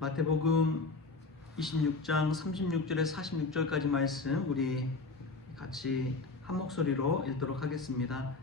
마태복음 26장 36절에서 46절까지 말씀 우리 같이 한 목소리로 읽도록 하겠습니다.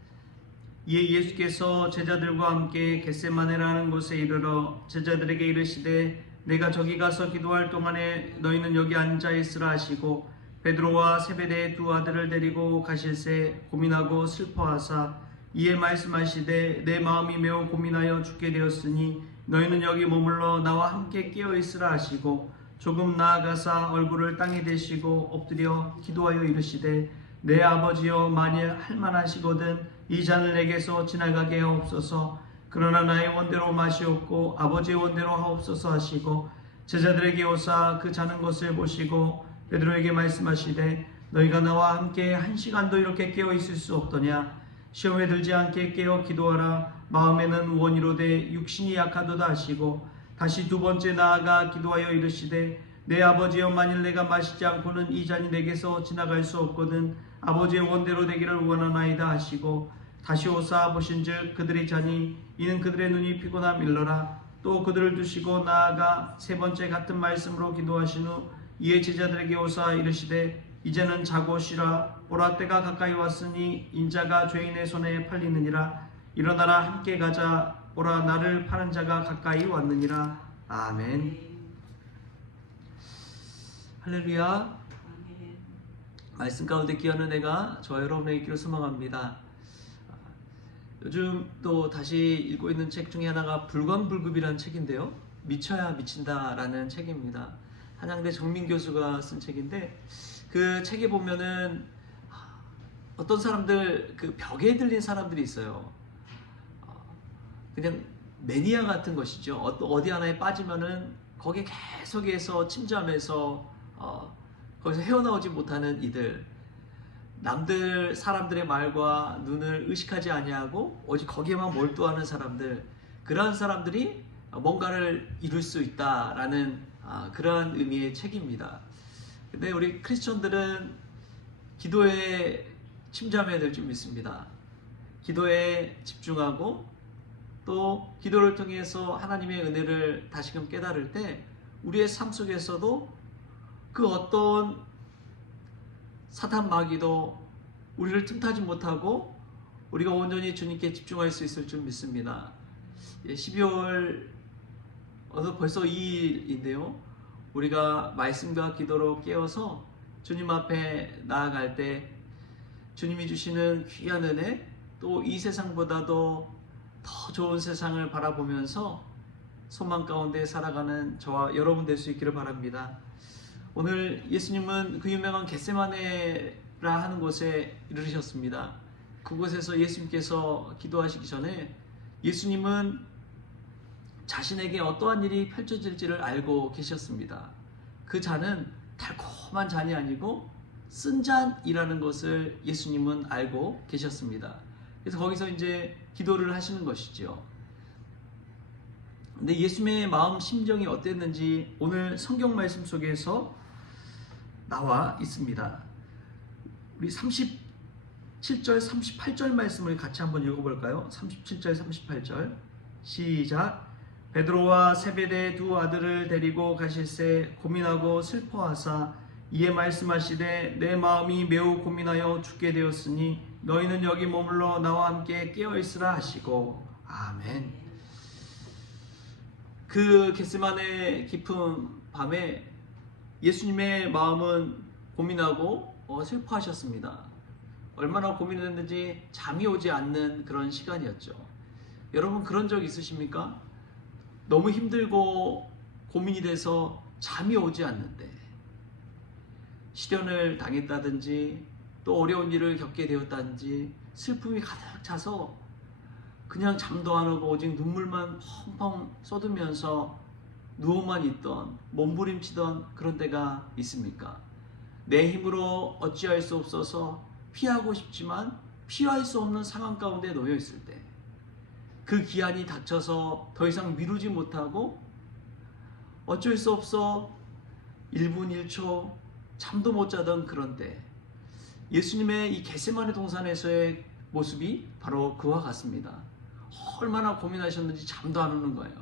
이에 예수께서 제자들과 함께 겟세마네라는 곳에 이르러 제자들에게 이르시되 내가 저기 가서 기도할 동안에 너희는 여기 앉아 있으라 하시고 베드로와 세베대의 두 아들을 데리고 가실새 고민하고 슬퍼하사 이에 말씀하시되 내 마음이 매우 고민하여 죽게 되었으니 너희는 여기 머물러 나와 함께 깨어 있으라 하시고 조금 나아가사 얼굴을 땅에 대시고 엎드려 기도하여 이르시되 내 아버지여 만일 할만하시거든 이 잔을 내게서 지나가게 하옵소서. 그러나 나의 원대로 마시옵고 아버지의 원대로 하옵소서 하시고 제자들에게 오사 그 자는 것을 보시고 베드로에게 말씀하시되 너희가 나와 함께 한 시간도 이렇게 깨어 있을 수 없더냐. 시험에 들지 않게 깨어 기도하라. 마음에는 원이로되 육신이 약하도다 하시고 다시 두 번째 나아가 기도하여 이르시되 내 아버지여 만일 내가 마시지 않고는 이 잔이 내게서 지나갈 수 없거든 아버지의 원대로 되기를 원하나이다 하시고 다시 오사 보신즉 그들의 잔이 이는 그들의 눈이 피곤함 일러라. 또 그들을 두시고 나아가 세 번째 같은 말씀으로 기도하신 후 이에 제자들에게 오사 이르시되 이제는 자고 쉬라. 보라 때가 가까이 왔으니 인자가 죄인의 손에 팔리느니라. 일어나라 함께 가자. 보라 나를 파는 자가 가까이 왔느니라. 아멘. 할렐루야. 말씀 가운데 귀하는 내가 저와 여러분의 있기를 소망합니다. 요즘 또 다시 읽고 있는 책 중에 하나가 불광불급이라는 책인데요. 미쳐야 미친다라는 책입니다. 한양대 정민 교수가 쓴 책인데 그 책에 보면은 어떤 사람들 그 벽에 들린 사람들이 있어요. 그냥 매니아 같은 것이죠. 어디 하나에 빠지면은 거기에 계속해서 침잠해서 거기서 헤어나오지 못하는 이들, 남들 사람들의 말과 눈을 의식하지 아니하고 오직 거기에만 몰두하는 사람들, 그러한 사람들이 뭔가를 이룰 수 있다라는 그러한 의미의 책입니다. 근데 우리 크리스천들은 기도에 침잠해야 될 줄 믿습니다. 기도에 집중하고 또 기도를 통해서 하나님의 은혜를 다시금 깨달을 때 우리의 삶 속에서도 그 어떤 사탄 마귀도 우리를 틈타지 못하고 우리가 온전히 주님께 집중할 수 있을 줄 믿습니다. 12월 벌써 2일인데요. 우리가 말씀과 기도로 깨어서 주님 앞에 나아갈 때 주님이 주시는 귀한 은혜, 또 이 세상보다도 더 좋은 세상을 바라보면서 소망 가운데 살아가는 저와 여러분 될 수 있기를 바랍니다. 오늘 예수님은 그 유명한 겟세마네라 하는 곳에 이르셨습니다. 그곳에서 예수님께서 기도하시기 전에 예수님은 자신에게 어떠한 일이 펼쳐질지를 알고 계셨습니다. 그 잔은 달콤한 잔이 아니고 쓴 잔이라는 것을 예수님은 알고 계셨습니다. 그래서 거기서 이제 기도를 하시는 것이죠. 근데 예수님의 마음 심정이 어땠는지 오늘 성경 말씀 속에서 나와 있습니다. 우리 37절, 38절 말씀을 같이 한번 읽어볼까요? 37절, 38절 시작. 베드로와 세베대의 두 아들을 데리고 가실새 고민하고 슬퍼하사 이에 말씀하시되 내 마음이 매우 고민하여 죽게 되었으니 너희는 여기 머물러 나와 함께 깨어 있으라 하시고 아멘. 그 겟세마네 깊은 밤에 예수님의 마음은 고민하고 슬퍼하셨습니다. 얼마나 고민했는지 잠이 오지 않는 그런 시간이었죠. 여러분 그런 적 있으십니까? 너무 힘들고 고민이 돼서 잠이 오지 않는데 시련을 당했다든지 또 어려운 일을 겪게 되었다든지 슬픔이 가득 차서 그냥 잠도 안 오고 오직 눈물만 펑펑 쏟으면서 누워만 있던 몸부림치던 그런 때가 있습니까? 내 힘으로 어찌할 수 없어서 피하고 싶지만 피할 수 없는 상황 가운데 놓여 있을 때 그 기한이 닥쳐서 더 이상 미루지 못하고 어쩔 수 없어 1분 1초 잠도 못 자던 그런 때 예수님의 이 겟세마네 동산에서의 모습이 바로 그와 같습니다. 얼마나 고민하셨는지 잠도 안 오는 거예요.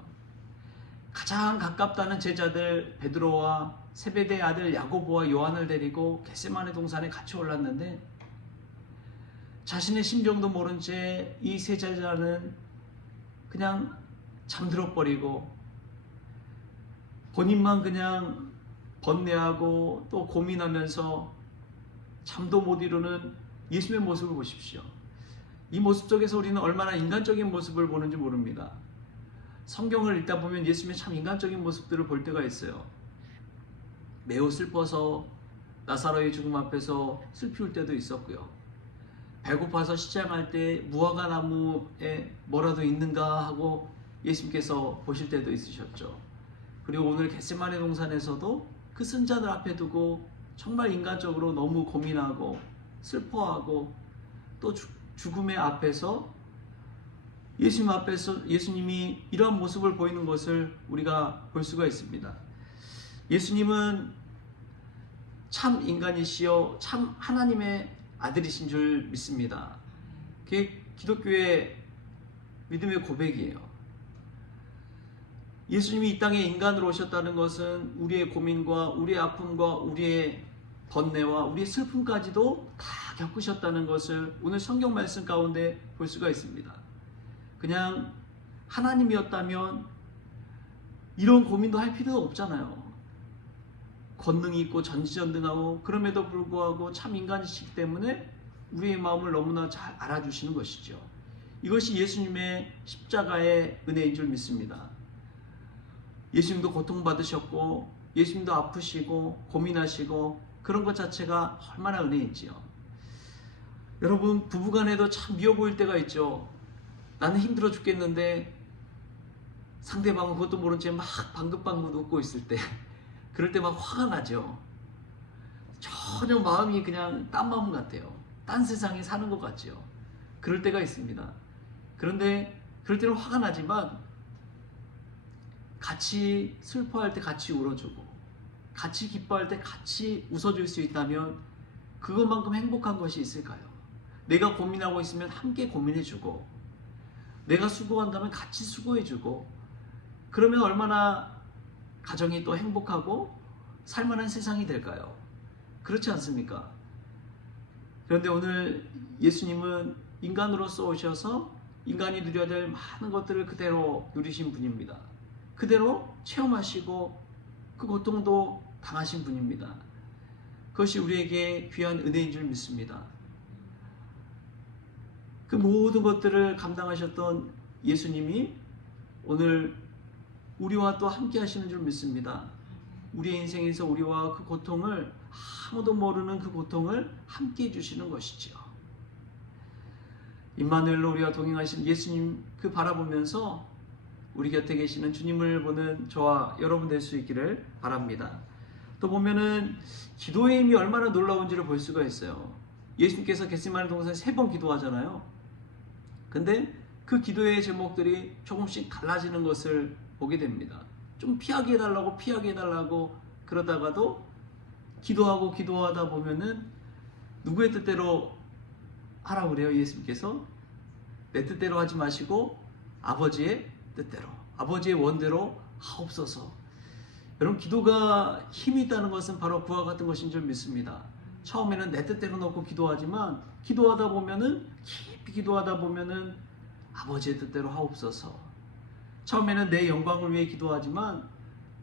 가장 가깝다는 제자들 베드로와 세베대의 아들 야고보와 요한을 데리고 겟세마네 동산에 같이 올랐는데 자신의 심정도 모른 채 이 세 제자는 그냥 잠들어 버리고 본인만 그냥 번뇌하고 또 고민하면서 잠도 못 이루는 예수님의 모습을 보십시오. 이 모습 속에서 우리는 얼마나 인간적인 모습을 보는지 모릅니다. 성경을 읽다 보면 예수님의 참 인간적인 모습들을 볼 때가 있어요. 매우 슬퍼서 나사로의 죽음 앞에서 슬피 울 때도 있었고요. 배고파서 시장할 때 무화과 나무에 뭐라도 있는가 하고 예수님께서 보실 때도 있으셨죠. 그리고 오늘 겟세마네 동산에서도 그 쓴잔을 앞에 두고 정말 인간적으로 너무 고민하고 슬퍼하고 또 죽음의 앞에서 예수님 앞에서 예수님이 이러한 모습을 보이는 것을 우리가 볼 수가 있습니다. 예수님은 참 인간이시여 참 하나님의 아들이신 줄 믿습니다. 그게 기독교의 믿음의 고백이에요. 예수님이 이 땅에 인간으로 오셨다는 것은 우리의 고민과 우리의 아픔과 우리의 번뇌와 우리의 슬픔까지도 다 겪으셨다는 것을 오늘 성경 말씀 가운데 볼 수가 있습니다. 그냥 하나님이었다면 이런 고민도 할 필요도 없잖아요. 권능이 있고 전지전능하고 그럼에도 불구하고 참 인간이시기 때문에 우리의 마음을 너무나 잘 알아주시는 것이죠. 이것이 예수님의 십자가의 은혜인 줄 믿습니다. 예수님도 고통받으셨고 예수님도 아프시고 고민하시고 그런 것 자체가 얼마나 은혜인지요. 여러분 부부간에도 참 미워 보일 때가 있죠. 나는 힘들어 죽겠는데 상대방은 그것도 모른 채 막 방긋방긋 웃고 있을 때 그럴 때 막 화가 나죠. 전혀 마음이 그냥 딴 마음 같아요. 딴 세상에 사는 것 같죠. 그럴 때가 있습니다. 그런데 그럴 때는 화가 나지만 같이 슬퍼할 때 같이 울어주고 같이 기뻐할 때 같이 웃어줄 수 있다면 그것만큼 행복한 것이 있을까요? 내가 고민하고 있으면 함께 고민해주고 내가 수고한다면 같이 수고해주고 그러면 얼마나 가정이 또 행복하고 살만한 세상이 될까요? 그렇지 않습니까? 그런데 오늘 예수님은 인간으로서 오셔서 인간이 누려야 될 많은 것들을 그대로 누리신 분입니다. 그대로 체험하시고 그 고통도 당하신 분입니다. 그것이 우리에게 귀한 은혜인 줄 믿습니다. 그 모든 것들을 감당하셨던 예수님이 오늘 우리와 또 함께 하시는 줄 믿습니다. 우리의 인생에서 우리와 그 고통을 아무도 모르는 그 고통을 함께 해주시는 것이죠. 임마누엘로 우리와 동행하신 예수님 그 바라보면서 우리 곁에 계시는 주님을 보는 저와 여러분 될 수 있기를 바랍니다. 또 보면은 기도의 힘이 얼마나 놀라운지를 볼 수가 있어요. 예수님께서 겟세마네 동산에 3번 기도하잖아요. 근데 그 기도의 제목들이 조금씩 달라지는 것을 보게 됩니다. 좀 피하게 해달라고 그러다가도 기도하다 보면은 누구의 뜻대로 하라고 그래요. 예수님께서 내 뜻대로 하지 마시고 아버지의 뜻대로 아버지의 원대로 하옵소서. 여러분 기도가 힘이 있다는 것은 바로 그와 같은 것인 줄 믿습니다. 처음에는 내 뜻대로 놓고 기도하지만 기도하다 보면은 깊이 기도하다 보면은 아버지의 뜻대로 하옵소서. 처음에는 내 영광을 위해 기도하지만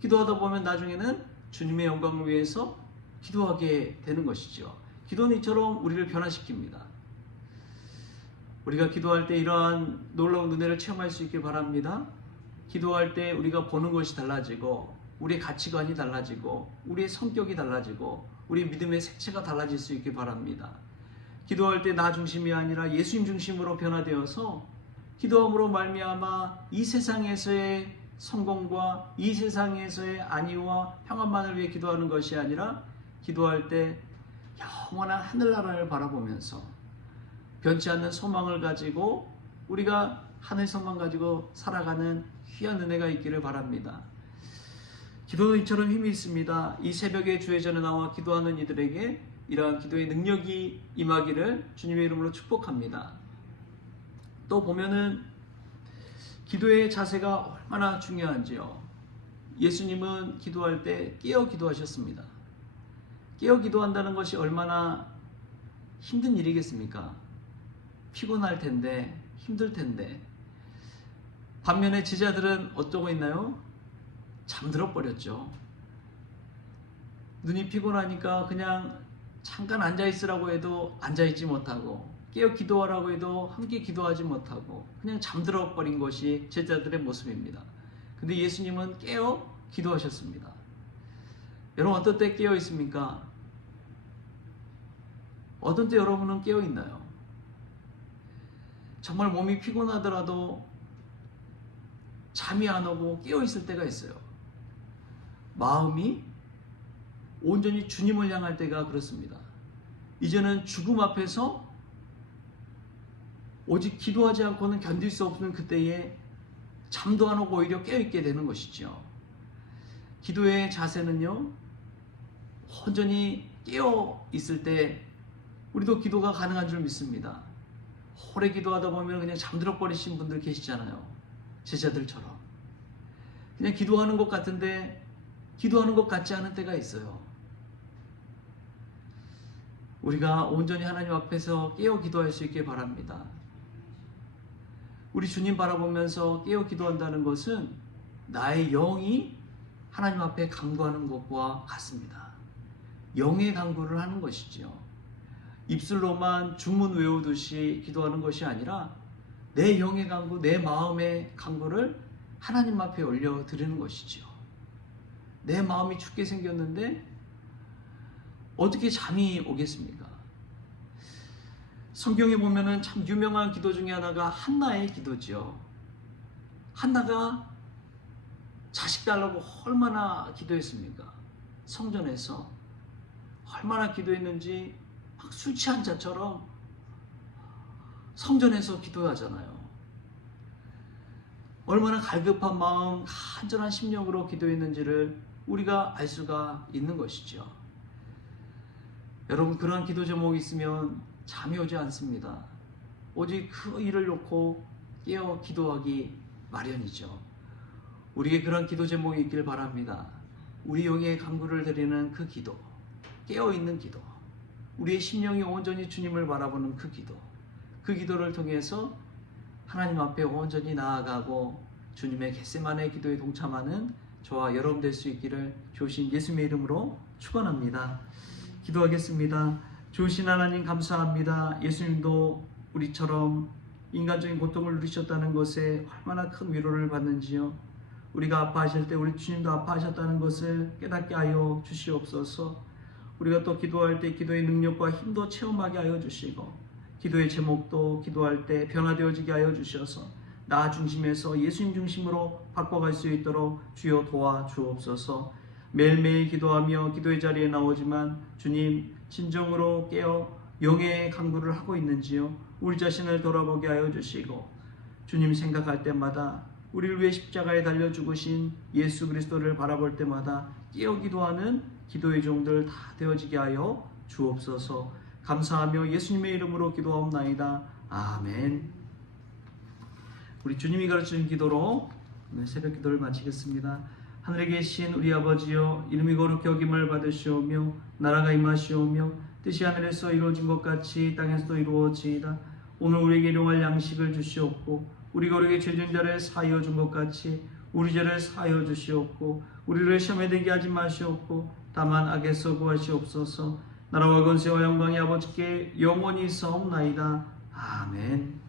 기도하다 보면 나중에는 주님의 영광을 위해서 기도하게 되는 것이죠. 기도는 이처럼 우리를 변화시킵니다. 우리가 기도할 때 이러한 놀라운 은혜를 체험할 수 있길 바랍니다. 기도할 때 우리가 보는 것이 달라지고 우리의 가치관이 달라지고 우리의 성격이 달라지고 우리의 믿음의 색채가 달라질 수 있길 바랍니다. 기도할 때 나 중심이 아니라 예수님 중심으로 변화되어서 기도함으로 말미암아 이 세상에서의 성공과 이 세상에서의 안위와 평안만을 위해 기도하는 것이 아니라 기도할 때 영원한 하늘나라를 바라보면서 변치 않는 소망을 가지고 우리가 하늘 소망 가지고 살아가는 귀한 은혜가 있기를 바랍니다. 기도는 이처럼 힘이 있습니다. 이 새벽에 주의 전에 나와 기도하는 이들에게 이러한 기도의 능력이 임하기를 주님의 이름으로 축복합니다. 또 보면은 기도의 자세가 얼마나 중요한지요. 예수님은 기도할 때 깨어 기도하셨습니다. 깨어 기도한다는 것이 얼마나 힘든 일이겠습니까? 피곤할 텐데, 힘들 텐데. 반면에 제자들은 어쩌고 있나요? 잠들어 버렸죠. 눈이 피곤하니까 그냥 잠깐 앉아있으라고 해도 앉아있지 못하고, 깨어 기도하라고 해도 함께 기도하지 못하고 그냥 잠들어 버린 것이 제자들의 모습입니다. 근데 예수님은 깨어 기도하셨습니다. 여러분, 어떤 때 깨어 있습니까? 어떤 때 여러분은 깨어 있나요? 정말 몸이 피곤하더라도 잠이 안 오고 깨어 있을 때가 있어요. 마음이 온전히 주님을 향할 때가 그렇습니다. 이제는 죽음 앞에서 오직 기도하지 않고는 견딜 수 없는 그때에 잠도 안 오고 오히려 깨어있게 되는 것이죠. 기도의 자세는요, 온전히 깨어 있을 때 우리도 기도가 가능한 줄 믿습니다. 오래 기도하다 보면 그냥 잠들어 버리신 분들 계시잖아요. 제자들처럼. 그냥 기도하는 것 같은데 기도하는 것 같지 않은 때가 있어요. 우리가 온전히 하나님 앞에서 깨어 기도할 수 있길 바랍니다. 우리 주님 바라보면서 깨어 기도한다는 것은 나의 영이 하나님 앞에 간구하는 것과 같습니다. 영의 간구를 하는 것이지요. 입술로만 주문 외우듯이 기도하는 것이 아니라 내 영의 간구, 내 마음의 간구를 하나님 앞에 올려드리는 것이지요. 내 마음이 춥게 생겼는데 어떻게 잠이 오겠습니까? 성경에 보면은 참 유명한 기도 중에 하나가 한나의 기도죠. 한나가 자식 달라고 얼마나 기도했습니까? 성전에서 얼마나 기도했는지 막 술 취한 자처럼 성전에서 기도하잖아요. 얼마나 갈급한 마음, 간절한 심령으로 기도했는지를 우리가 알 수가 있는 것이죠. 여러분, 그러한 기도 제목이 있으면 잠이 오지 않습니다. 오직 그 일을 놓고 깨어 기도하기 마련이죠. 우리에게 그런 기도 제목이 있길 바랍니다. 우리 영의 간구를 드리는 그 기도, 깨어있는 기도, 우리의 심령이 온전히 주님을 바라보는 그 기도, 그 기도를 통해서 하나님 앞에 온전히 나아가고 주님의 겟세마네 기도에 동참하는 저와 여러분 될 수 있기를 주신 예수님의 이름으로 축원합니다. 기도하겠습니다. 주신 하나님 감사합니다. 예수님도 우리처럼 인간적인 고통을 누리셨다는 것에 얼마나 큰 위로를 받는지요. 우리가 아파하실 때 우리 주님도 아파하셨다는 것을 깨닫게 하여 주시옵소서. 우리가 또 기도할 때 기도의 능력과 힘도 체험하게 하여 주시고, 기도의 제목도 기도할 때 변화되어지게 하여 주셔서 나 중심에서 예수님 중심으로 바꿔갈 수 있도록 주여 도와주옵소서. 매일매일 기도하며 기도의 자리에 나오지만 주님 진정으로 깨어 영의 간구를 하고 있는지요. 우리 자신을 돌아보게 하여 주시고, 주님 생각할 때마다 우리를 위해 십자가에 달려 죽으신 예수 그리스도를 바라볼 때마다 깨어 기도하는 기도의 종들 다 되어지게 하여 주옵소서. 감사하며 예수님의 이름으로 기도하옵나이다. 아멘. 우리 주님이 가르치는 기도로 오늘 새벽 기도를 마치겠습니다. 하늘에 계신 우리 아버지여, 이름이 거룩히 여김을 받으시오며 나라가 임하시오며 뜻이 하늘에서 이루어진 것 같이 땅에서도 이루어지이다. 오늘 우리에게 일용할 양식을 주시옵고 우리가 우리에게 죄진 자를 사하여 준 것 같이 우리 죄를 사하여 주시옵고 우리를 시험에 들게 하지 마시옵고 다만 악에서 구하시옵소서. 나라와 권세와 영광이 아버지께 영원히 있사옵나이다. 아멘.